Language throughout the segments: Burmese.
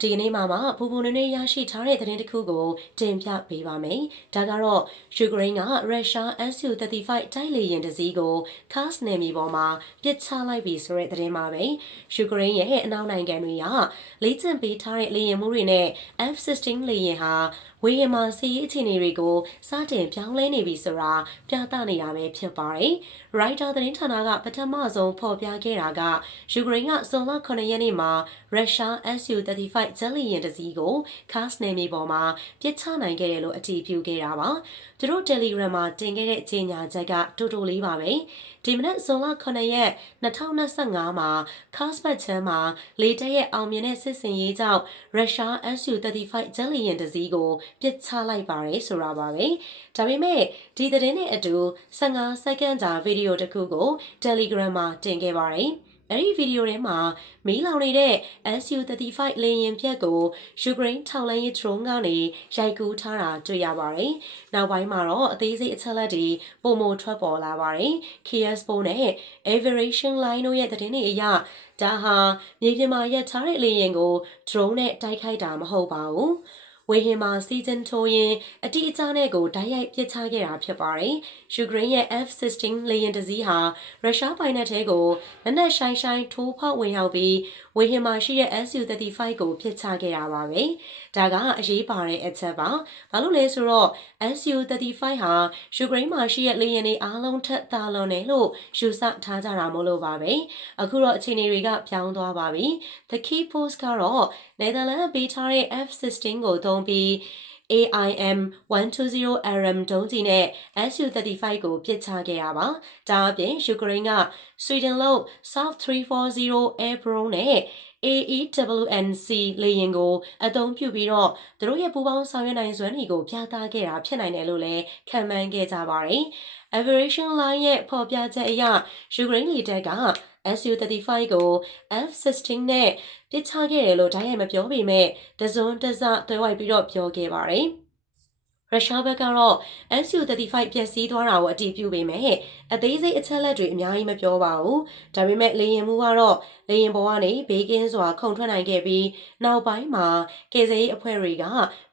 ဒီကနေ့မှမှပူပူနွေးနွေးရရှိထားတဲ့သတင်းတစ်ခုကိုတင်ပြပေးပါမယ်။ဒါကတော့ယူကရိန်းကရုရှား Su-35 တိုက်လေယာဉ်တစ်စီးကိုခါစ်နယ်မြေပေါ်မှာပစ်ချလိုက်ပြီဆိုတဲ့သတင်းပါပဲ။ယူကရိန်းရဲ့အနောက်နိုင်ငံတွေကလေ့ကျင့်ပေးထားတဲ့လေယာဉ်မှုတွေနဲ့ F-16 လေယာဉ်ဟာ ဝေဟင်မှာစီးရေးအခြေအနေတွေကိုစတင်ပြောင်းလဲနေပြီဆိုတာပြသနေတာပဲဖြစ်ပါတယ်။ Reuters သတင်းဌာနကပထမဆုံးဖော်ပြခဲ့တာကယူကရိန်းကဇွန်လ9ရက်နေ့မှာရုရှား Su-35 ဂျက်လီယန်တစ်စီးကိုခါစ်နယ်မြေပေါ်မှာပြစ်ချနိုင်ခဲ့တယ်လို့အတည်ပြုခဲ့တာပါ။သူတို့ Telegram မှာတင်ခဲ့တဲ့ကြေညာချက်ကတူတူလေးပါပဲ။ဒီမနက်ဇွန်လ9ရက်2025မှာခါစ်ဘတ်ချမ်းမှာလေတပ်ရဲ့အောင်မြင်တဲ့စစ်စင်ရေးကြောင့်ရုရှား Su-35 ဂျက်လီယန်တစ်စီးကိုပြစ်ချလိုက်ပါတယ်ဆိုတာပါပဲ။ဒါပေမဲ့ဒီသတင်းနဲ့အတူ15စက္ကန့်ကြာဗီဒီယိုတစ်ခုကို Telegram မှာတင်ခဲ့ပါတယ်။အဲ့ဒီဗီဒီယိုထဲမှာမီးလောင်နေတဲ့ SU-35 လေယာဉ်ဖြတ်ကိုယူကရိန်းထောက်လှမ်းရေး drone ကနေရိုက်ကူးထားတာတွေ့ရပါတယ်။နောက်ပိုင်းမှာတော့အသေးစိတ်အချက်အလက်တွေပုံမထွက်ပေါ်လာပါတယ်။ KSPO နဲ့ Aviation Line တို့ရဲ့သတင်းတွေအရဒါဟာမြေပြင်မှာရပ်ထားတဲ့လေယာဉ်ကို drone နဲ့တိုက်ခိုက်တာမဟုတ်ပါဘူး။ ဝေဟင်မှာစီဇန်ထိုးရင်အတိအကျနဲ့ကိုဓာတ်ရိုက်ပစ်ချခဲ့တာဖြစ်ပါတယ်။ယူကရိန်းရဲ့ F-16 လေယာဉ်တစ်စီးဟာရုရှားပိုင်နက်ထဲကိုလက်နက်ရှိုင်းရှိုင်းထိုးဖောက်ဝင်ရောက်ပြီး ဝေဟင်မှာရှိတဲ့ Su-35 ကိုပစ်ချခဲ့တာပါပဲ။ဒါကအရေးပါတဲ့အချက်ပါ။ဘာလို့လဲဆိုတော့ Su-35 ဟာယူကရိန်းမှာရှိတဲ့လေယာဉ်တွေအားလုံးထက်သာလွန်တယ်လို့ယူဆထားကြတာမို့လို့ပါပဲ။အခုတော့အခြေအနေတွေကပြောင်းသွားပါပြီ။ The Key Post ကတော့နယ်သာလန်ပေးထားတဲ့ F-16 ကိုသုံးပြီး AIM 120 RM ဒုံးကျည်နဲ့ Su-35 ကိုပစ်ချခဲ့တာပါ။ဒါအပြင်ယူကရိန်းက Sweden လို့ South 340 Airborne နဲ့ AEWNC လေယာဉ်ကိုအသုံးပြုပြီးတော့သူတို့ရဲ့ပူးပေါင်းဆောင်ရွက်နိုင်စွမ်းတွေကိုပြသခဲ့တာဖြစ်နိုင်တယ်လို့လည်းခံမှန်းခဲ့ကြပါတယ်။ Aviation Line ရဲ့ဖော်ပြချက်အရယူကရိန်းလေတပ်က SU-35 ကို F-16 နဲ့ပစ်ချခဲ့တယ်လို့ဓာတ်ရိုက်မပြောပေမဲ့တစုံတစသွဲဝိုက်ပြီးတော့ပြောခဲ့ပါတယ်။ ရုရှားဘက်ကတော့ SU-35 ပျက်စီးသွားတာကိုအတည်ပြုပေမဲ့အသေးစိတ်အချက်လက်တွေအများကြီးမပြောပါဘူး။ဒါပေမဲ့လေယာဉ်မှုကတော့လေယာဉ်ပေါ်ကနေဘေးကင်းစွာခုန်ထွက်နိုင်ခဲ့ပြီးနောက်ပိုင်းမှာကေဇေးအဖွဲ့တွေက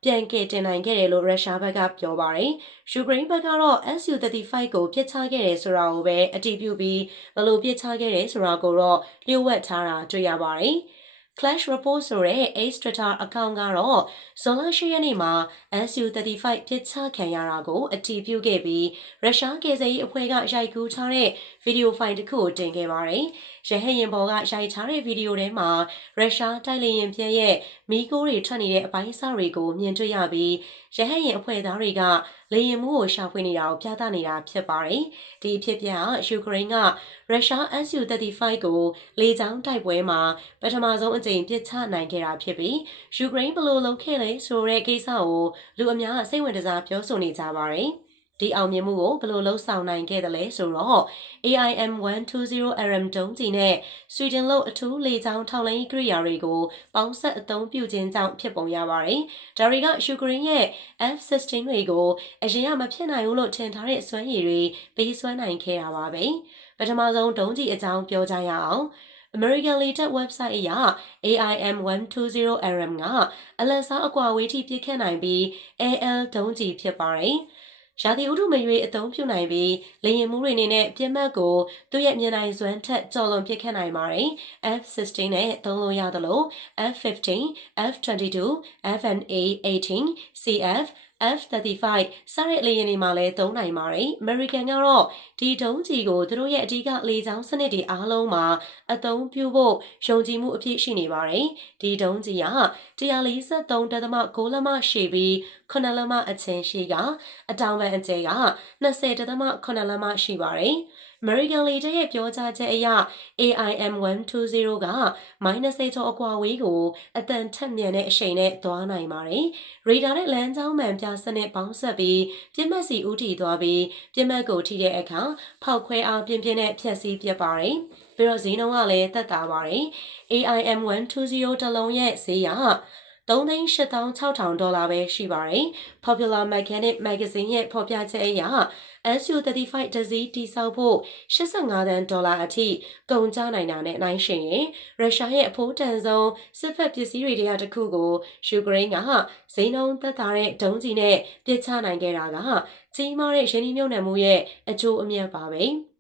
ပြန်ကယ်တင်နိုင်ခဲ့တယ်လို့ရုရှားဘက်ကပြောပါတယ်။ယူကရိန်းဘက်ကတော့ SU-35 ကိုပစ်ချခဲ့တယ်ဆိုတာကိုပဲအတည်ပြုပြီးဘယ်လိုပစ်ချခဲ့တယ်ဆိုတာကိုတော့လျှို့ဝှက်ထားတာတွေ့ရပါတယ်။ Flash Report ဆိုတဲ့ X Twitter account ကတော့ဇွန်လ10ရက်နေ့မှာ SU-35 ပစ်ချခံရတာကိုအတည်ပြုခဲ့ပြီးရုရှားကယ်ဆယ်ရေးအဖွဲ့ကရိုက်ကူးထားတဲ့ဗီဒီယိုဖိုင်တစ်ခုကိုတင်ခဲ့ပါတယ်။ရဟတ်ယာဉ်ပေါ်ကရိုက်ထားတဲ့ဗီဒီယိုထဲမှာရုရှားတိုက်လေယာဉ်ပြဲရဲ့မီးကိုးတွေထွက်နေတဲ့အပိုင်းအစတွေကိုမြင်တွေ့ရပြီးရဟတ်ယာဉ်အဖွဲ့သားတွေကလေယာဉ်မှုကိုရှာဖွေနေတာကိုပြသနေတာဖြစ်ပါတယ်။ဒီဖြစ်ပြယူကရိန်းကရုရှား Su-35 ကိုလေကြောင်းတိုက်ပွဲမှာပထမဆုံးအကြိမ်ပစ်ချနိုင်ခဲ့တာဖြစ်ပြီးယူကရိန်းဘယ်လိုလုပ်ခဲ့လဲဆိုတဲ့ကိစ္စကိုလူအများစိတ်ဝင်စားပြောဆိုနေကြပါတယ်။ ဒီအောင်မြင်မှုကိုဘယ်လိုလှုပ်ဆောင်နိုင်ခဲ့သလဲဆိုတော့ AIM 120 RM ဒုံးကျည်နဲ့ Sweden လို့အထူးလေကြောင်းထောက်လှမ်းရေးကိရိယာတွေကိုပေါင်းဆက်အသုံးပြုခြင်းကြောင့်ဖြစ်ပုံရပါတယ်။ဒါတွေကယူကရိန်းရဲ့ F-16 တွေကိုအရင်ကမဖြစ်နိုင်ဘူးလို့ထင်ထားတဲ့စွမ်းရည်တွေပေးစွမ်းနိုင်ခဲ့တာပါပဲ။ပထမဆုံးဒုံးကျည်အကြောင်းပြောကြရအောင်။ American လေတပ် website အရ AIM 120 RM ကအလတ်စားအကွာဝေးထိပြစ်ခတ်နိုင်ပြီး AL ဒုံးကျည်ဖြစ်ပါတယ်။ ရာသီဥတုမရွေးအသုံးပြုနိုင်ပြီးလေယာဉ်မှုတွေအနေနဲ့ပြင်းမှတ်ကိုသူ့ရဲ့မြင်နိုင်စွမ်းထက်ကျော်လွန်ပစ်ခတ်နိုင်ပါတယ်။ F16 နဲ့သုံးလို့ရသလို F15, F22, FNA 18, CF F35 စတဲ့လေယာဉ်တွေမှာလည်းသုံးနိုင်ပါတယ်။ American ကတော့ဒီဒုံးကျည်ကိုသူတို့ရဲ့အဓိကလေကြောင်းစနစ်တွေအားလုံးမှာအသုံးပြုဖို့ယုံကြည်မှုအပြည့်ရှိနေပါတယ်။ဒီဒုံးကျည်က143.6လက်မရှိပြီး9လက်မအချင်းရှိကအတောင်ပံအကျယ်က20.8လက်မရှိပါတယ်။ American လေတပ်ရဲ့ပြောကြားချက်အရ AIM 120ကမိုင်း20ကျော်အကွာဝေးကိုအတန်ထက်မြန်တဲ့အရှိန်နဲ့သွားနိုင်ပါတယ်။ရေဒါနဲ့လမ်းကြောင်းမှန်ပြစနစ်ပေါင်းဆက်ပြီးပြင်းမက်စီဦးတည်သွားပြီးပြင်းမက်ကိုထိတဲ့အခါဖောက်ခွဲအားပြင်းပြင်းနဲ့ဖြတ်စည်းပြပါတယ်။ပြီးတော့ဈေးနှုန်းကလည်းသက်သာပါတယ်။ AIM 120 တလုံးရဲ့ဈေးက3,8600ဒေါ်လာပဲရှိပါတယ်။ Popular Mechanic Magazine ရဲ့ဖော်ပြချက်အရ SU-35 တစည်းတိစောက်ဖို့85သန်းဒေါ်လာအထိကုန်ကျနိုင်တာနဲ့နိုင်ရှင်ရင်ရုရှားရဲ့အဖိုးတန်ဆုံးစစ်ဖက်ပစ္စည်းတွေတရတစ်ခုကိုယူကရိန်းကဇိမ်းနှုံးသက်သာတဲ့ဒုံးကျည်နဲ့ပစ်ချနိုင်ခဲ့တာကကြီးမားတဲ့ရင်းနှီးမြှုပ်နှံမှုရဲ့အကျိုးအမြတ်ပါပဲ။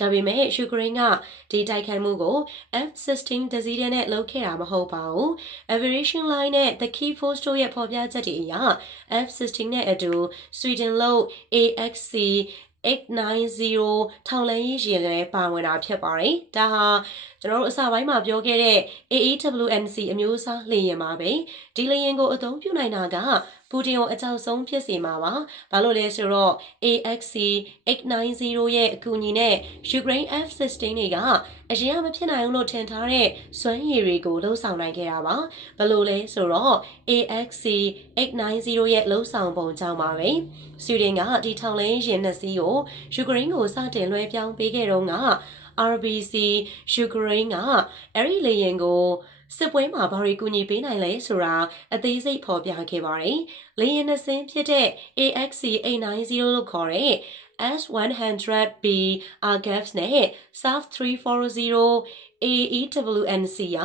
ဒါပေမဲ့ယူကရိန်းကဒီတိုက်ခိုက်မှုကို F-16 တစည်းတည်းနဲ့လုပ်ခဲ့တာမဟုတ်ပါဘူး။ Aviation Line နဲ့ The Key Force တို့ရဲ့ဖော်ပြချက်တွေအရ F-16 နဲ့အတူ Sweden လို့ AXC 890ထောင်လန်းရေးရင်လည်းပါဝင်တာဖြစ်ပါတယ်။ဒါဟာကျွန်တော်တို့အစပိုင်းမှာပြောခဲ့တဲ့ AEWNC အမျိုးအစားလေယာဉ်ပါပဲ။ဒီလေယာဉ်ကိုအသုံးပြုနိုင်တာက ပူတင်ကိုအကြောက်ဆုံးဖြစ်စေမှာပါ။ဘာလို့လဲဆိုတော့ AXC 890ရဲ့အကူအညီနဲ့ Ukraine F-16 တွေကအရင်ကမဖြစ်နိုင်ဘူးလို့ထင်ထားတဲ့စွမ်းရည်တွေကိုလှုပ်ဆောင်နိုင်ခဲ့တာပါ။ဘလို့လဲဆိုတော့ AXC 890ရဲ့လှုပ်ဆောင်ပုံကြောင့်ပါပဲ။ဆွီဒင်ကဒီထောင်လင်းရင်နှစ်စီးကိုယူကရိန်းကိုစတင်လွှဲပြောင်းပေးခဲ့တော့က RBC ယူကရိန်းကအဲ့ဒီလေယာဉ်ကို စစ်ပွဲမှာဘာတွေကူညီပေးနိုင်လဲဆိုတာအသေးစိတ်ဖော်ပြခဲ့ပါတယ်။လေယာဉ်နှစ်စင်းဖြစ်တဲ့ AXC 890 လို့ခေါ်တဲ့ S100B Argavs နဲ့ SAF 340 AEWNC က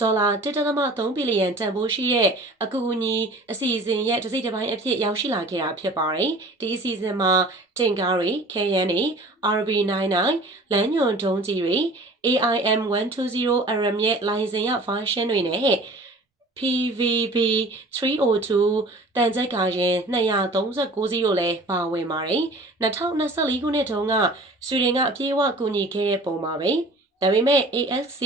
ဒေါ်လာ1.3ဘီလီယံတန်ဖိုးရှိတဲ့အကူအညီအစီအစဉ်ရဲ့တစ်စိတ်တစ်ပိုင်းအဖြစ်ရောက်ရှိလာခဲ့တာဖြစ်ပါတယ်။ဒီအစီအစဉ်မှာတင်ကားတွေ၊ခဲယမ်းတွေ RB99 လမ်းညွန်ဒုံးကြီးတွေ AIM 120 RM ရဲ့လိုင်စင်ရ version တွေနဲ့ PVB 302တန်ကြက်ကရင်239စီးတို့လည်းပါဝင်ပါတယ်။2024ခုနှစ်တုန်းကဆွီဒင်ကအပြေးအဝကူညီခဲ့တဲ့ပုံပါပဲ။ ဒါပေမဲ့ ASC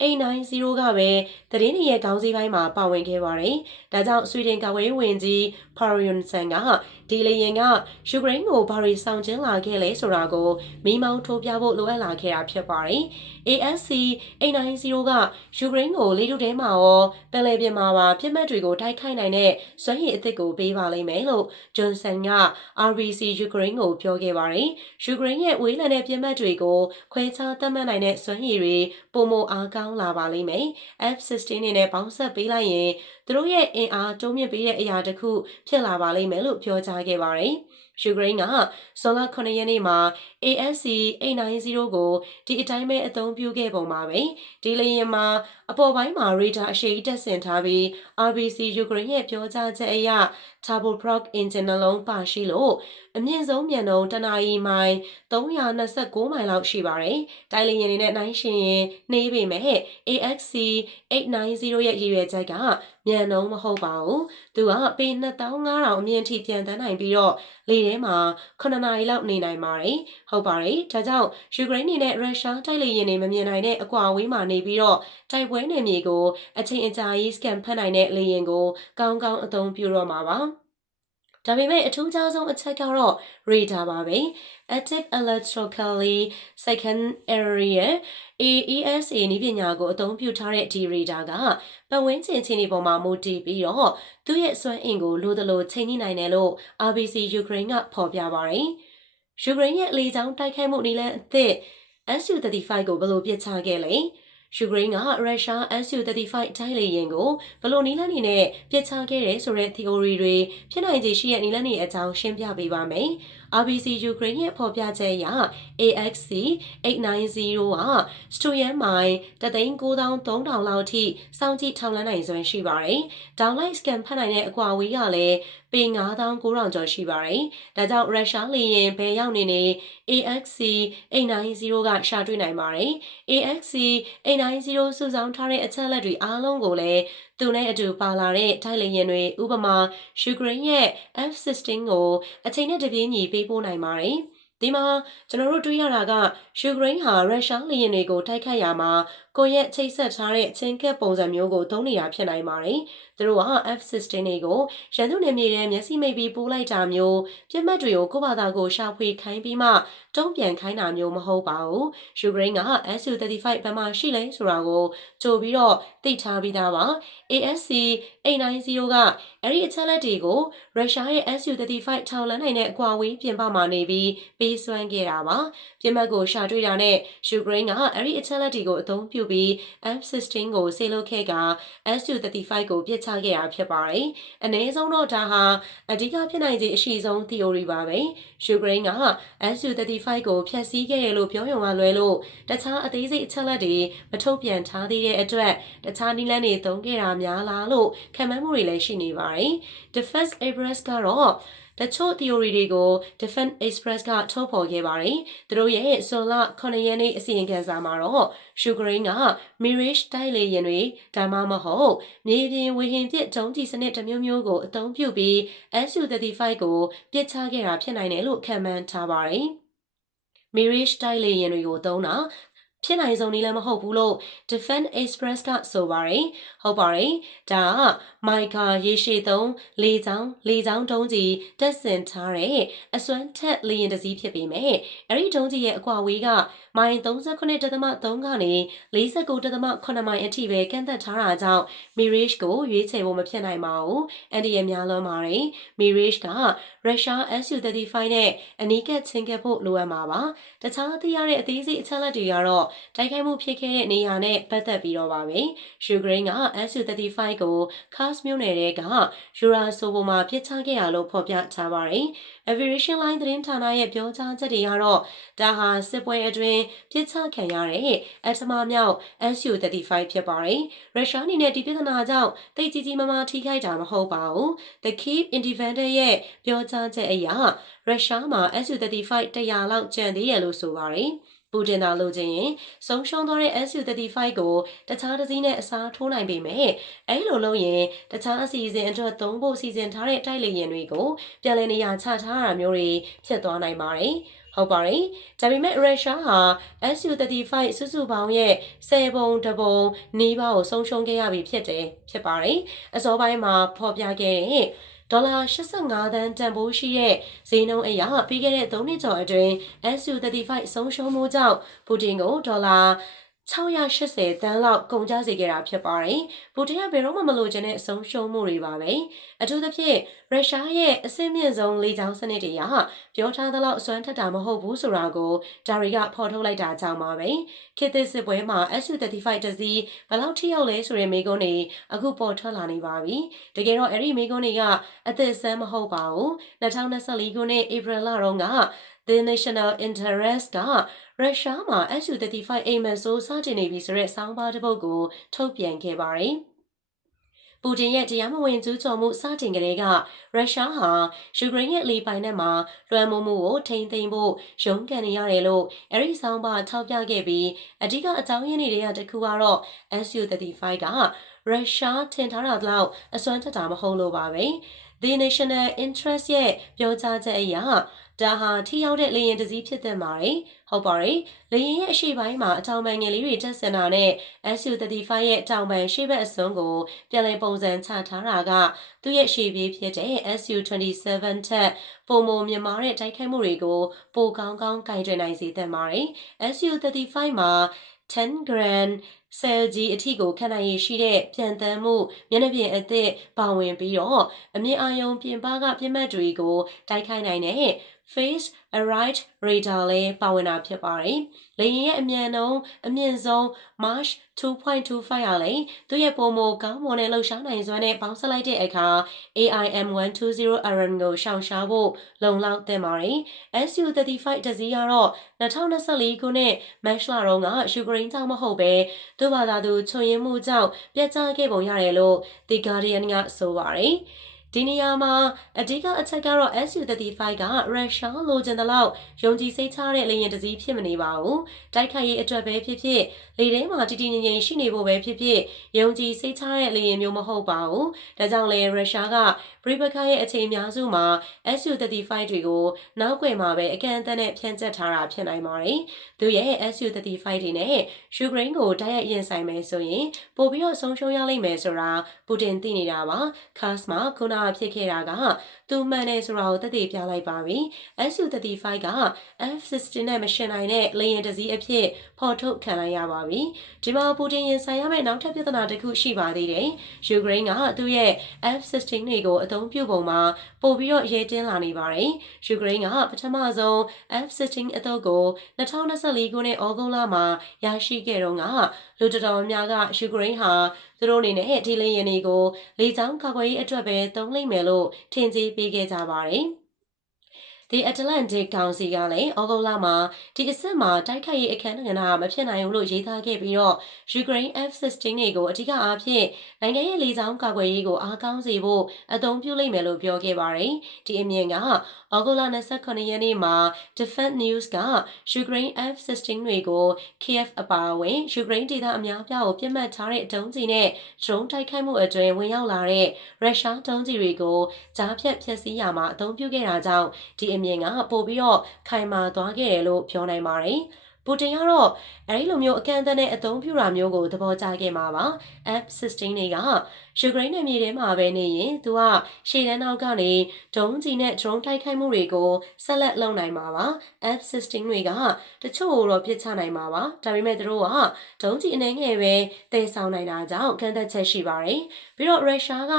890 ကပဲသတင်းတွေရဲ့ခေါင်းစည်းပိုင်းမှာပါဝင်ခဲ့ပါတယ်။ဒါကြောင့်ဆွီဒင်ကာကွယ်ရေးဝန်ကြီးဖာရီယွန်ဆန်ကဒီလေယာဉ်ကယူကရိန်းကိုဘာတွေဆောင်ကျင်းလာခဲ့လဲဆိုတာကိုမိမောင်းထိုးပြဖို့လိုအပ်လာခဲ့တာဖြစ်ပါတယ်။ ASC 890ကယူကရိန်းကိုလေထုထဲမှာရောပင်လယ်ပြင်မှာပါပြစ်မှတ်တွေကိုတိုက်ခိုက်နိုင်တဲ့စွမ်းရည်အသစ်ကိုပေးပါလိမ့်မယ်လို့ဂျွန်ဆန်က RBC ယူကရိန်းကိုပြောခဲ့ပါတယ်။ယူကရိန်းရဲ့ဝေးလံတဲ့ပြစ်မှတ်တွေကိုခွဲခြားသတ်မှတ်နိုင်တဲ့စွမ်းရည်တွေပုံမအားကောင်းလာပါလိမ့်မယ်။ F16 နေနဲ့ပေါင်းဆက်ပေးလိုက်ရင် သူတို့ရဲ့အင်အားတိုးမြင့်ပေးတဲ့အရာတစ်ခုဖြစ်လာပါလိမ့်မယ်လို့ပြောကြားခဲ့ပါတယ်။ယူကရိန်းကဇွန်လ9ရက်နေ့မှာ ASC 890ကိုဒီအတိုင်းပဲအသုံးပြုခဲ့ပုံပါပဲဒီလေယာဉ်မှာအပေါ်ပိုင်းမှာရေဒါအရှိတက်ဆင်ထားပြီး RBC ယူကရိန်းရဲ့ပြောကြားချက်အရ turboprop engine နှလုံးပါရှိလို့အမြင့်ဆုံးမြန်နှုန်းတနာရီမိုင်329မိုင်လောက်ရှိပါတယ်။တိုင်လီယန်တွေနဲ့နိုင်ရှင်ရင်နှေးပေမဲ့ AXC 890ရဲ့ရည်ရွယ်ချက်ကမြန်နှုန်းမဟုတ်ပါဘူး။သူကပေ2500အမြင့်ထိပြန်တန်းနိုင်ပြီးတော့လေထဲမှာ9နာရီလောက်နေနိုင်ပါတယ်။ဟုတ်ပါတယ်။ဒါကြောင့်ယူကရိန်းနေနဲ့ရုရှားတိုက်လေယာဉ်တွေမမြင်နိုင်တဲ့အကွာအဝေးမှာနေပြီးတော့တိုက်ပွဲနယ်မြေကိုအချိန်အကြာကြီးစကန်ဖတ်နိုင်တဲ့လေယာဉ်ကိုကောင်းကောင်းအသုံးပြုတော့မှာပါ။ ဒါပေမဲ့အထူးခြားဆုံးအချက်ကတော့ radar ပါပဲ active electrically second area AESA နည်းပညာကိုအသုံးပြုထားတဲ့ဒီ radar ကပတ်ဝန်းကျင်ခြေနေပေါ်မှာမူတည်ပြီးတော့သူ့ရဲ့စွမ်းအင်ကိုလိုသလိုချိန်ညှိနိုင်တယ်လို့ RBC Ukraine ကဖော်ပြပါတယ်။ယူကရိန်းရဲ့လေကြောင်းတိုက်ခိုက်မှုနည်းလမ်းအသစ် SU-35 ကိုဘယ်လိုပစ်ချခဲ့လဲ။ ယူကရိန်းကရုရှား SU-35 တိုက်လေယာဉ်ကိုဘလို့နီးလန်းနေနဲ့ပြစ်ချခဲ့တယ်ဆိုတဲ့ theory တွေဖြစ်နိုင်ခြေရှိတဲ့နီးလန်းတွေအကြောင်းရှင်းပြပေးပါမယ်။ RBC ယူကရိန်းရဲ့ဖော်ပြချက်အရ AXC 890ကစတိုယန်မိုင်39300လောက်အထိစောင့်ကြည့်ထောက်လှမ်းနိုင်စွမ်းရှိပါတယ်။ downlight scan ဖတ်နိုင်တဲ့အကွာအဝေးကလည်းပေ9900ကျော်ရှိပါတယ်။ဒါကြောင့်ရုရှားလေယာဉ်ဘယ်ရောက်နေနေ AXC 890ကရှာတွေ့နိုင်ပါတယ်။ AXC 890စုဆောင်းထားတဲ့အချက်အလက်တွေအားလုံးကိုလည်းသူနဲ့အတူပါလာတဲ့ထိုင်လေယာဉ်တွေဥပမာယူကရိန်းရဲ့ F16 ကိုအချိန်နဲ့တပြေးညီပေးပို့နိုင်ပါတယ်။ ဒီမှာကျွန်တော်တို့တွေ့ရတာကယူကရိန်းဟာရုရှားလေယာဉ်တွေကိုတိုက်ခတ်ရမှာကိုရက်ချိတ်ဆက်ထားတဲ့ချင်းကက်ပုံစံမျိုးကိုသုံးနေတာဖြစ်နိုင်ပါတယ်။သူတို့က F16 တွေကိုရန်သူနယ်မြေထဲမျက်စိမိတ်ပြီးပို့လိုက်တာမျိုးပြစ်မှတ်တွေကိုကိုယ့်ဘာသာကိုရှာဖွေခိုင်းပြီးမှတုံ့ပြန်ခိုင်းတာမျိုးမဟုတ်ပါဘူး။ယူကရိန်းက SU-35 ဘယ်မှာရှိလဲဆိုတာကိုကြိုပြီးတော့သိထားပြီးသားပါ။ ASC 890ကအဲ့ဒီအချက်လက်တွေကိုရုရှားရဲ့ SU-35 ထောင်လန်းနိုင်တဲ့အကွာဝေးပြင်ပမှာနေပြီးပေးပေးစွမ်းခဲ့တာပါပြစ်မှတ်ကိုရှာတွေ့တာနဲ့ယူကရိန်းကအဲ့ဒီအချက်လက်တွေကိုအသုံးပြုပြီး F16 ကိုဆေးလုပ်ခဲ့က SU-35 ကိုပြစ်ချခဲ့တာဖြစ်ပါတယ်အနည်းဆုံးတော့ဒါဟာအဓိကဖြစ်နိုင်ခြေအရှိဆုံး theory ပါပဲယူကရိန်းက SU-35 ကိုဖျက်ဆီးခဲ့တယ်လို့ပြောရုံကလွဲလို့တခြားအသေးစိတ်အချက်လက်တွေမထုတ်ပြန်ထားသေးတဲ့အတွက်တခြားနည်းလမ်းတွေသုံးခဲ့တာများလားလို့ခံမှန်းမှုတွေလည်းရှိနေပါတယ် Defense Express ကတော့ တချို့ theory တွေကို Defense Express ကထုတ်ဖော်ခဲ့ပါတယ်။သူတို့ရဲ့ဇွန်လ9ရက်နေ့အစီရင်ခံစာမှာတော့ယူကရိန်းက Mirage တိုက်လေယာဉ်တွေဒါမှမဟုတ်မြေပြင်ဝေဟင်ပစ်ဒုံးကျည်စနစ်တစ်မျိုးမျိုးကိုအသုံးပြုပြီး SU-35 ကိုပစ်ချခဲ့တာဖြစ်နိုင်တယ်လို့ခန့်မှန်းထားပါတယ်။ Mirage တိုက်လေယာဉ်တွေကိုသုံးတာ ဖြစ်နိုင်ဆုံးနည်းလည်းမဟုတ်ဘူးလို့ Defense Express ကဆိုပါတယ်ဟုတ်ပါတယ်ဒါကမိုက်ကာရေရှည်သုံးလေချောင်းလေချောင်းတုံးကြီးတက်ဆင်ထားတဲ့အစွမ်းထက်လေရင်တစည်းဖြစ်ပေမဲ့အဲ့ဒီတုံးကြီးရဲ့အကွာဝေးကမိုင်39.3ကနေ49.8မိုင်အထိပဲကန့်သက်ထားတာကြောင့် Mirage ကိုရွေးချယ်ဖို့မဖြစ်နိုင်ပါဘူး။အန်ဒီရဲ့များလွန်ပါတယ်။ Mirage ကရုရှား SU-35 နဲ့အနီးကပ်ချင်းကပ်ဖို့လိုအပ်မှာပါ။တခြားသိရတဲ့အသေးစိတ်အချက်အလက်တွေကတော့တိုက်ခိုက်မှုဖြစ်ခဲ့တဲ့နေရာနဲ့ပတ်သက်ပြီးတော့ပါပဲ။ယူကရိန်းက SU-35 ကို Kars မြို့နယ်တဲကယူရာဆိုဘိုမှာပစ်ချခဲ့ရလို့ဖော်ပြထားပါတယ်။ Aviation Line သတင်းဌာနရဲ့ပြောကြားချက်တွေကတော့ဒါဟာစစ်ပွဲအတွင်းပြစ်ချခံရတဲ့အထမမြောက် SU-35 ဖြစ်ပါတယ်။ရုရှားအနေနဲ့ဒီပြဿနာကြောင့်တိတ်ကြီးကြီးမားမားထိခိုက်တာမဟုတ်ပါဘူး။ The Kyiv Independent ရဲ့ပြောကြားချက်အရရုရှားမှာ SU-35 100လောက်ကျန်သေးရလို့ဆိုပါတယ်။ ပူတင်သာလိုချင်ရင်ဆုံးရှုံးသွားတဲ့ SU-35 ကိုတခြားတစ်စီးနဲ့အစားထိုးနိုင်ပေမဲ့အဲလိုလုပ်ရင်တခြားအစီအစဉ်အတွက်သုံးဖို့စီစဉ်ထားတဲ့တိုက်လေယာဉ်တွေကိုပြန်လည်နေရာချထားတာမျိုးတွေဖြစ်သွားနိုင်ပါတယ်။ဟုတ်ပါတယ်။ဒါပေမဲ့ရုရှားဟာ SU-35 စုစုပေါင်းရဲ့10ပုံတပုံနီးပါးကိုဆုံးရှုံးခဲ့ရပြီဖြစ်တယ်ဖြစ်ပါတယ်။အစောပိုင်းမှာဖော်ပြခဲ့တဲ့ ဒေါ်လာ85သန်းတန်ဖိုးရှိတဲ့ဈေးနှုန်းအရပြီးခဲ့တဲ့3နှစ်ကျော်အတွင်း SU-35 ဆုံးရှုံးမှုကြောင့်ပူတင်ကိုဒေါ်လာ 680တန်းလောက်ကုန်ကျစေခဲ့တာဖြစ်ပါတယ်။ပူတင်ကဘယ်တော့မှမလိုချင်တဲ့အဆုံးရှုံးမှုတွေပါပဲ။အထူးသဖြင့်ရုရှားရဲ့အဆင့်မြင့်ဆုံးလေကြောင်းစနစ်တွေကပြောထားသလောက်အစွမ်းထက်တာမဟုတ်ဘူးဆိုတာကိုဒါတွေကဖော်ထုတ်လိုက်တာကြောင့်ပါပဲ။ခေတ်သစ်စစ်ပွဲမှာ SU-35 တစီးဘယ်လောက်ထိရောက်လဲဆိုတဲ့မိကုန်းတွေအခုပေါ်ထွက်လာနေပါပြီ။တကယ်တော့အဲ့ဒီမိကုန်းတွေကအသက်ဆန်းမဟုတ်ပါဘူး။2024ခုနှစ်ဧပြီလတုန်းက The National Interest ကရုရှားမှာ SU-35 အိမ်မက်ဆိုးစတင်နေပြီဆိုတဲ့စောင်းပါးတစ်ပုဒ်ကိုထုတ်ပြန်ခဲ့ပါတယ်။ပူတင်ရဲ့တရားမဝင်ကျူးကျော်မှုစတင်ကလေးကရုရှားဟာယူကရိန်းရဲ့လေပိုင်နက်မှာလွှမ်းမိုးမှုကိုထိန်းသိမ်းဖို့ရုန်းကန်နေရတယ်လို့အဲဒီဆောင်းပါးထောက်ပြခဲ့ပြီးအဓိကအကြောင်းရင်းတွေကတခုကတော့ SU-35 ကရုရှားထင်ထားတာလောက်အစွမ်းထက်တာမဟုတ်လို့ပါပဲ။ The National Interest ရဲ့ပြောကြားချက်အရ ဒါဟာထိရောက်တဲ့လေရင်တစည်းဖြစ်တဲ့မှာရယ်ဟုတ်ပါတယ်လေရင်ရဲ့အရှိပိုင်းမှာအထောင်ပံငယ်လေးတွေတက်စင်တာနဲ့ SU-35 ရဲ့အထောင်ပံရှေ့ဘက်အစွန်းကိုပြန်လည်ပုံစံချထားတာကသူ့ရဲ့ရှေ့ပြေးဖြစ်တဲ့ SU-27 ထက်ပုံမမြမာတဲ့တိုက်ခိုက်မှုတွေကိုပိုကောင်းကောင်းကင်တွယ်နိုင်စေတဲ့မှာရယ် SU-35 မှာ10 grand ဆယ်ကြီးအထိကိုခံနိုင်ရရှိတဲ့ပြန်တမ်းမှုမျက်နှာပြင်အသစ်ပါဝင်ပြီးတော့အမြင့်အာရုံပြင်ပကပြစ်မှတ်တွေကိုတိုက်ခိုက်နိုင်တဲ့ Face Arrive Radar လည်းပါဝင်တာဖြစ်ပါတယ်။လေယာဉ်ရဲ့အမြန်နှုန်းအမြင့်ဆုံး Mach 2.25ရလဲသူ့ရဲ့ပုံမကောင်းမွန်တဲ့လှုပ်ရှားနိုင်စွမ်းနဲ့ပေါင်းစပ်လိုက်တဲ့အခါ AIM 120 Aran ကိုရှောင်ရှားဖို့လုံလောက်သင့်ပါတယ်။ SU-35 တစည်းကတော့2024ခုနှစ်မတ်လတုန်းကယူကရိန်းကြောင့်မဟုတ်ပဲသူ့ဘာသာသူချွန်ရင်းမှုကြောင့်ပြတ်ကျခဲ့ပုံရတယ်လို့ The Guardian ကဆိုပါတယ်။ ဒီနေရာမှာအဓိကအချက်ကတော့ SU-35 ကရုရှားလိုချင်တဲ့လောက်ယုံကြည်စိတ်ချတဲ့လေယာဉ်တစ်စီးဖြစ်မနေပါဘူး။တိုက်ခိုက်ရေးအတွက်ပဲဖြစ်ဖြစ်လေထဲမှာတည်တည်ငြိမ်ငြိမ်ရှိနေဖို့ပဲဖြစ်ဖြစ်ယုံကြည်စိတ်ချတဲ့လေယာဉ်မျိုးမဟုတ်ပါဘူး။ဒါကြောင့်လေရုရှားကပရိပခရဲ့အခြေအများစုမှာ SU-35 တွေကိုနောက်ွယ်မှာပဲအကန့်အသတ်နဲ့ဖြန့်ကျက်ထားတာဖြစ်နိုင်ပါတယ်။သူရဲ့ SU-35 တွေနဲ့ယူကရိန်းကိုတိုက်ရိုက်ရင်ဆိုင်မယ်ဆိုရင်ပိုပြီးတော့ဆုံးရှုံးရလိမ့်မယ်ဆိုတာပူတင်သိနေတာပါ။ကာ့စ်မှာခုနဖြစ်ခဲ့တာကသူမှန်တယ်ဆိုတာကိုသက်သေပြလိုက်ပါပြီ SU-35 က F-16 နဲ့မရှင်နိုင်တဲ့လေယာဉ်တစ်စီးအဖြစ်ဖော်ထုတ်ခံလိုက်ရပါပြီဒီမှာပူတင်ရင်ဆိုင်ရမယ့်နောက်ထပ်ပြဿနာတစ်ခုရှိပါသေးတယ်ယူကရိန်းကသူ့ရဲ့ F-16 တွေကိုအသုံးပြုပုံမှာပို့ပြီးတော့ရဲတင်းလာနေပါတယ်ယူကရိန်းကပထမဆုံး F-16 အသုတ်ကို2024ခုနှစ်ဩဂုတ်လမှာရရှိခဲ့တော့ကလူတော်တော်များများကယူကရိန်းဟာသူတို့အနေနဲ့ဒီလေယာဉ်တွေကိုလေကြောင်းကာကွယ်ရေးအတွက်ပဲသုံးလိမ့်မယ်လို့ထင်ကြေးပေးခဲ့ကြပါတယ်။ The Atlantic Council ကလည်းဩဂုတ်လမှာဒီအဆင့်မှာတိုက်ခိုက်ရေးအခမ်းအနားမဖြစ်နိုင်ဘူးလို့ရေးသားခဲ့ပြီးတော့ Ukraine F-16 တွေကိုအထူးအားဖြင့်နိုင်ငံရဲ့လေကြောင်းကာကွယ်ရေးကိုအားကောင်းစေဖို့အသုံးပြုလိမ့်မယ်လို့ပြောခဲ့ပါတယ်။ဒီအမြင်ကဩဂုတ်လ29ရက်နေ့မှာ Defense News က Ukraine F-16 တွေကို Kiev အပါအဝင် Ukraine ဒေသအများအပြားကိုပြစ်မှတ်ထားတဲ့ဒုံးကျည်နဲ့ drone တိုက်ခိုက်မှုအတွင်းဝင်ရောက်လာတဲ့ရုရှားဒုံးကျည်တွေကိုကြားဖြတ်ဖျက်ဆီးရမှာအသုံးပြုခဲ့တာကြောင့်ဒီအမြင်ကပို့ပြီးတော့ခိုင်မာသွားခဲ့တယ်လို့ပြောနိုင်ပါတယ်။ပူတင်ကတော့အဲဒီလိုမျိုးအကန့်အသတ်နဲ့အသုံးပြုတာမျိုးကိုသဘောကျခဲ့မှာပါ F16 တွေက ယူကရိန်းနယ်မြေထဲမှာပဲနေရင်သူကရှေ့တန်းနောက်ကနေဒုံးကျည်နဲ့ drone တိုက်ခိုက်မှုတွေကိုဆက်လက်လုပ်နိုင်မှာပါ F16 တွေကတချို့တော့ပြစ်ချနိုင်မှာပါဒါပေမဲ့သူတို့ကဒုံးကျည်အနေငယ်ပဲတည်ဆောင်နိုင်တာကြောင့်ကန့်သက်ချက်ရှိပါတယ်ပြီးတော့ရုရှားက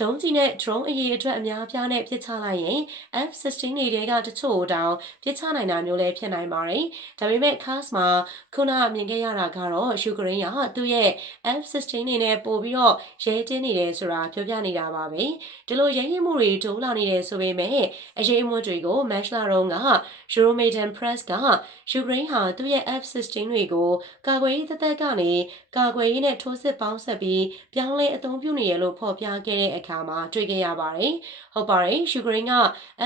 ဒုံးကျည်နဲ့ drone အရေးအတွက်အများအပြားနဲ့ပြစ်ချလိုက်ရင် F16 တွေကတချို့တောင်ပြစ်ချနိုင်တာမျိုးလည်းဖြစ်နိုင်ပါတယ်ဒါပေမဲ့ CAS မှာခုနမြင်ခဲ့ရတာကတော့ယူကရိန်းကသူ့ရဲ့ F16 နေနဲ့ပို့ပြီးတော့ရဲတင်းနေတယ်ဆိုတာပြောပြနေတာပါပဲဒီလိုရဲရင်မှုတွေတိုးလာနေတယ်ဆိုပေမဲ့အရေးအမွတ်တွေကို match လာတော့က Euromaidan Press ကယူကရိန်းဟာသူ့ရဲ့ F16 တွေကိုကာကွယ်ရေးသက်သက်ကနေကာကွယ်ရေးနဲ့ထိုးစစ်ပေါင်းဆက်ပြီးပြောင်းလဲအသုံးပြုနေရလို့ဖော်ပြခဲ့တဲ့အခါမှာတွေ့ခဲ့ရပါတယ်ဟုတ်ပါတယ်ယူကရိန်းက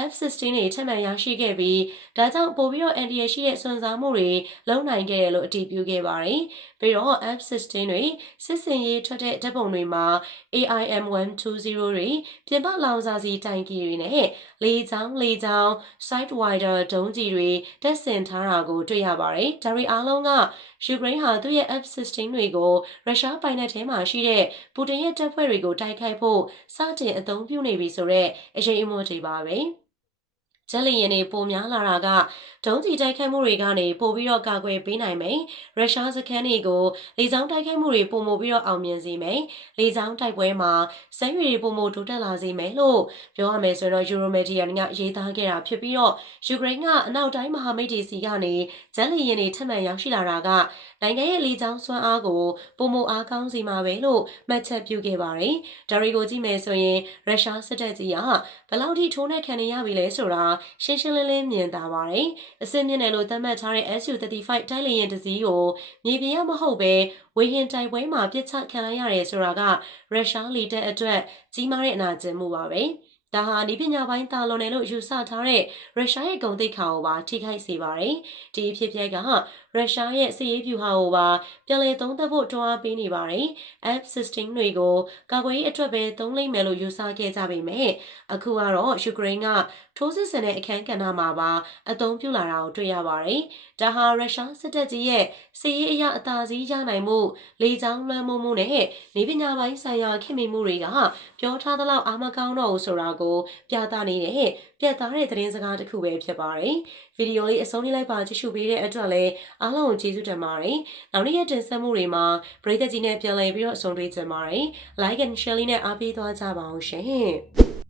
F16 တွေထပ်မံရရှိခဲ့ပြီးဒါကြောင့်ပို့ပြီးတော့ NDA ရှိတဲ့စွမ်းစားမှုတွေလုံနိုင်ခဲ့တယ်လို့အတည်ပြုခဲ့ပါတယ်။ ပြီးတော့ F16 တွေစစ်စင်ရေးထွက်တဲ့ဓာတ်ပုံတွေမှာ AIM120 တွေပြင်ပလောင်စာစီတိုင်ကီတွေနဲ့လေချောင်းလေချောင်း side wider ဒုံးကြီးတွေတက်ဆင်ထားတာကိုတွေ့ရပါတယ်။ဒါတွေအားလုံးကယူကရိန်းဟာသူ့ရဲ့ F16 တွေကိုရုရှားပိုင်နက်ထဲမှာရှိတဲ့ပူတင်ရဲ့တပ်ဖွဲ့တွေကိုတိုက်ခိုက်ဖို့စတင်အသုံးပြုနေပြီဆိုတော့အရေးအမွှတွေပါပဲ။ ဂျက်လီရင်တွေပုံများလာတာကဒုံးကျည်တိုက်ခိုက်မှုတွေကနေပို့ပြီးတော့ကာကွယ်ပေးနိုင်မယ်။ရုရှားစခန်းတွေကိုလေကြောင်းတိုက်ခိုက်မှုတွေပုံမို့ပြီးတော့အောင်မြင်စေမယ်။လေကြောင်းတိုက်ပွဲမှာစမ်းရွေတွေပုံမို့တိုးတက်လာစေမယ်လို့ပြောရမယ်ဆိုတော့ Euromedia ကရေးသားခဲ့တာဖြစ်ပြီးတော့ယူကရိန်းကအနောက်တိုင်းမဟာမိတ်တွေစီကနေဂျက်လီရင်တွေထပ်မံရောက်ရှိလာတာကနိုင်ငံရဲ့လေကြောင်းစွမ်းအားကိုပုံမို့အားကောင်းစေမှာပဲလို့မှတ်ချက်ပြုခဲ့ပါတယ်။ဒါတွေကိုကြည့်မယ်ဆိုရင်ရုရှားစစ်တပ်ကြီးကဘယ်လောက်ထိထိုးနှက်ခံနေရပြီလဲဆိုတာရှင်းရှင်းလင်းလင်းမြင်သာပါတယ်။အစစ်မြင့်တယ်လို့သတ်မှတ်ထားတဲ့ SU-35 တိုက်လေယာဉ်တစ်စီးကိုမြေပြင်ရမဟုတ်ပဲဝေဟင်တိုက်ပွဲမှာပြစ်ချခံလိုက်ရတယ်ဆိုတာကရုရှားလေတပ်အတွက်ကြီးမားတဲ့အနာကျင်မှုပါပဲ။ဒါဟာဒီပညာပိုင်းတာလွန်တယ်လို့ယူဆထားတဲ့ရုရှားရဲ့ဂုဏ်သိက္ခာကိုပါထိခိုက်စေပါတယ်။ဒီအဖြစ်အပျက်က ရုရှားရဲ့စစ်ရေးဗျူဟာကိုပါပြန်လည်သုံးသပ်ဖို့တွန်းအားပေးနေပါတယ်။ F-16 တွေကိုကာကွယ်ရေးအတွက်ပဲသုံးလိမ့်မယ်လို့ယူဆခဲ့ကြပေမဲ့အခုကတော့ယူကရိန်းကထိုးစစ်ဆင်တဲ့အခန်းကဏ္ဍမှာပါအသုံးပြုလာတာကိုတွေ့ရပါတယ်။ဒါဟာရုရှားစစ်တပ်ကြီးရဲ့စစ်ရေးအရအသာစီးရနိုင်မှုလေကြောင်းလွှမ်းမိုးမှုနဲ့နေပညာပိုင်းဆိုင်ရာခင်မင်မှုတွေကပြောထားသလောက်အာမကောင်းတော့ဘူးဆိုတာကိုပြသနေတဲ့ ပြတ်သားတဲ့သတင်းစကားတစ်ခုပဲဖြစ်ပါတယ်။ဗီဒီယိုလေးအဆုံးလေးလိုက်ပါကြည့်ရှုပေးတဲ့အတွက်လည်းအားလုံးကိုကျေးဇူးတင်ပါတယ်။နောက်နေ့ရက်တင်ဆက်မှုတွေမှာပရိသတ်ကြီးနဲ့ပြန်လည်ပြီးတော့ဆုံတွေ့ကြပါမယ်။ Like and share လေးနဲ့အားပေးသွားကြပါအောင်ရှင်။